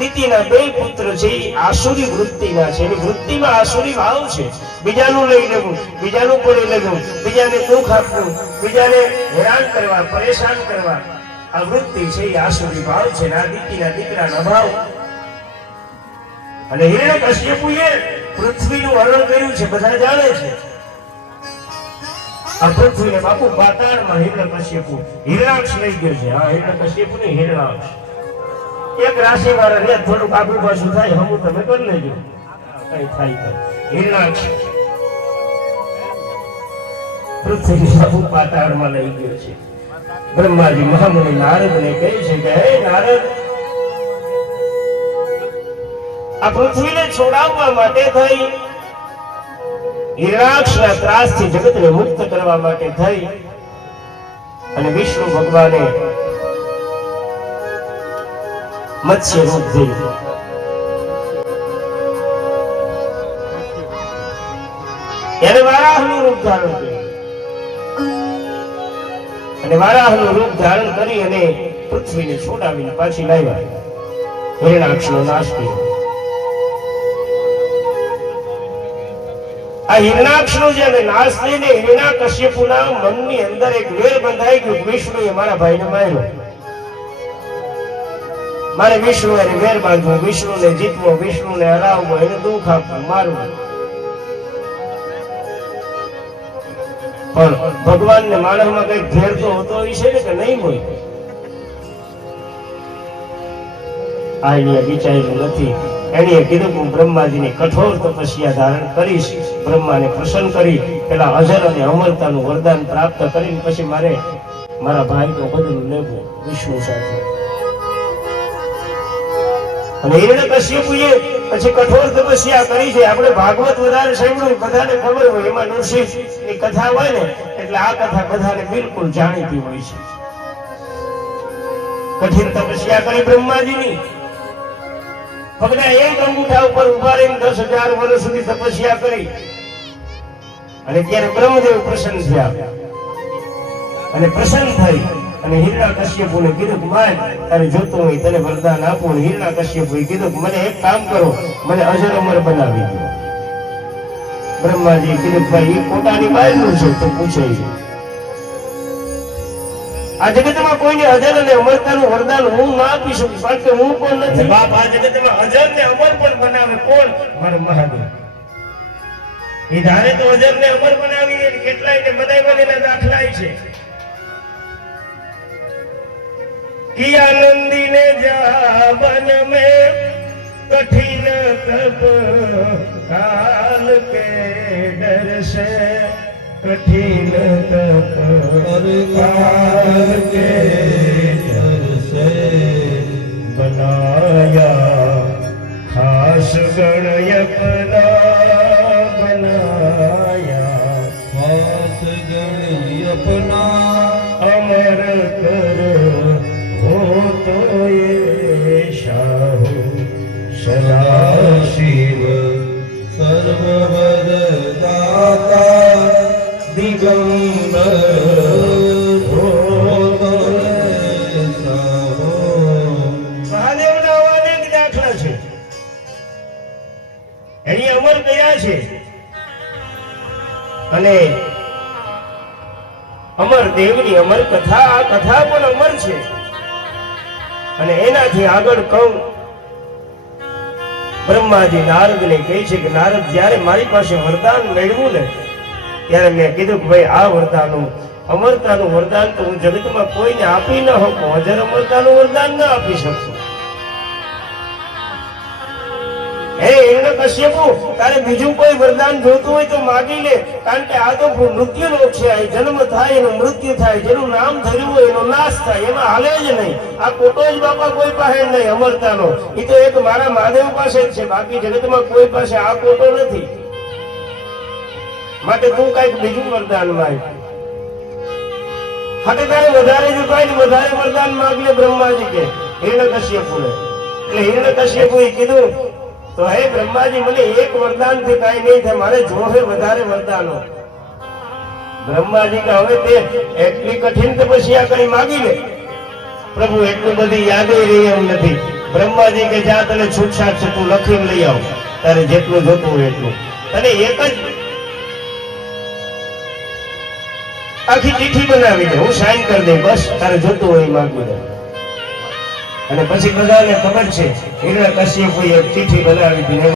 દીતીના બે પુત્ર છે આસુરી વૃત્તિના છે, એની વૃત્તિમાં આસુરી ભાવ છે. બીજાનું લઈ લેવું, બીજાનું પડી લેવું, બીજાને દુઃખ આપવું, બીજાને હેરાન કરવા, પરેશાન કરવા, આ વૃત્તિ છે એ આસુરી ભાવ છે. આ દીતીના દીકરાના ભાવ. અને હિરણ્યકશ્યપુએ પૃથ્વીનું હરણ કર્યું છે, બધા જાણે છે. આ પૃથ્વીને બાપુ પાતાળમાં હિરણ્યકશ્યપુ હિરણાક્ષ લઈ ગયો છે. હા, હિરણ્યકશ્યપુ ને હિરણાક્ષ એક રાશિ વાળા ને થોડુંક આગુ પાછું થાય, હમું તમે કરી લેજો, કઈ થાય તો. હિરણાક્ષ પૃથ્વીને બાપુ પાતાળમાં લઈ ગયો છે. બ્રહ્માજી મહામુનિ નારદને કહે છે કે હે નારદ, આ પૃથ્વીને છોડાવવા માટે થઈ, હિરણાક્ષના ત્રાસથી જગતને મુક્ત કરવા માટે થઈ અને વિષ્ણુ ભગવાને મત્સ્ય રૂપ ધર્યું. એને વારાહનું રૂપ ધારણ કર્યું અને વારાહનું રૂપ ધારણ કરી અને પૃથ્વીને છોડાવીને પાછી લાવ્યા, હિરણાક્ષનો નાશ કર્યો. આ હિરણાક્ષનો જે નાશ થઈને હિરણ્યકશ્યપુના મનની અંદર એક વેર બંધાઈ ગયું. વિષ્ણુએ મારા ભાઈને માર્યો, મારે વિષ્ણુએ વેર બાંધવો, વિષ્ણુને જીતવો, વિષ્ણુને હરાવવો, એને દુઃખ આપવું, મારવું. પણ ભગવાનને માણસમાં કઈ ઘેર તો હોતો છે ને કે નહીં હોય? આ અહીંયા વિચાર્યું નથી. એણે કીધું હું બ્રહ્માજીની કઠોર તપસ્યા ધારણ કરીશ, બ્રહ્માને પ્રસન્ન કરી પેલા અજર અને અમરતાનું વરદાન પ્રાપ્ત કરીને પછી મારે મારા ભાઈનું બદલું લેવું વિષ્ણુ સાથે. અને હિરણ્યકશ્યપુએ પછી કઠોર તપસ્યા કરી છે. આપણે ભાગવત વધારે સાંભળ્યું, બધાને ખબર હોય, એમાં નૃસિંહની કથા હોય ને એટલે આ કથા બધાને બિલકુલ જાણીતી હોય છે. કઠિન તપસ્યા કરી બ્રહ્માજીની, ફક્ત એક અંગૂઠા ઉપર ઉભા રહીને 10,000 વર્ષ સુધી તપસ્યા કરી અને ત્યારે બ્રહ્મદેવ પ્રસન્ન થયા અને પ્રસન્ન થઈ અને હિરણ્યકશ્યપુને કીધું કે માય તારે જોતું હોય તને વરદાન આપું. હિરણ્યકશ્યપુએ કીધું કે મને એક કામ કરો, મને અજર અમર બનાવી દો. બ્રહ્માજી કીધું ભાઈ એ પોતાની બાયનું છે તો પૂછે છે. આ જગતમાં કોઈને અજર અને અમરતાનું વરદાન હું ના આપી શકું, કારણ કે હું કોણ નથી. બાપ આ જગતમાં અજર ને અમર પણ બનાવે કોણ? મારા મહાદેવ. એ ધારે તો અજર ને અમર બનાવી, કેટલાય ને બધા બનેલા દાખલા છે. किया नंदी ने जावन में कठिन तप काल के डर से, कठिन तप काल के डर से बनाया खास गण अपना, बनाया खास गण अपना अमर कर तो ये शाहु सदाशिव सर्ववरदाता दिगंबर મહાદેવના અનેક દાખલા છે, એની અમર ગયા છે અને અમર દેવની અમર કથા, આ કથા પણ અમર છે. અને એનાથી આગળ કહું, બ્રહ્માજી નારદને કહે છે કે નારદ જ્યારે મારી પાસે વરદાન મેળવું ને ત્યારે મેં કીધું કે ભાઈ આ વરદાન, અમરતાનું વરદાન તો હું જગતમાં કોઈને આપી ન શકું, અજર અમરતાનું વરદાન ન આપી શકું. હે હિરણ્યકશ્યપુ, તારે બીજું કોઈ વરદાન જોતું હોય તો માગી લે, કારણ કે આ તો મૃત્યુલોક છે. આ જન્મ થાય એનું મૃત્યુ થાય, જેનું નામ ધર્યું હોય એનો નાશ થાય, એમાં હાલે જ નહીં. આ કોટો જ બાપા કોઈ પાસે નહીં અમરતાનો, એ તો એક મારા મહાદેવ પાસે જ છે, બાકી જગતમાં કોઈ પાસે આ કોટો નથી. માટે તું કઈક બીજું વરદાન માંગ. હાટે તારે વધારે જોતાય વધારે વરદાન માંગ લે બ્રહ્માજી કે હિરણ્યકશ્યપુને. એટલે હિરણ્યકશ્યપુએ કીધું તો હે બ્રહ્માજી મને એક વરદાન થી કઈ નહીં થાય, મારે જોહે વધારે વરદાનો. બ્રહ્માજી કે હવે તે એટલી કઠિન તપસ્યા કરી માગી લે. પ્રભુ એટલું બધી યાદે રહી એમ નથી, બ્રહ્માજી કે જા તને છૂટછાટ છે, તું લખીને લઈ આવ, તારે જેટલું જોતું હોય એટલું. તને એક જ આખી ચીઠી બનાવી દે, હું સાઈન કરી દઈ, બસ તારે જોતું હોય એ માંગી દે. અને પછી બધાને ખબર છે હિરણ્યકશ્યપુએ એક ચીઠી બનાવી હતી.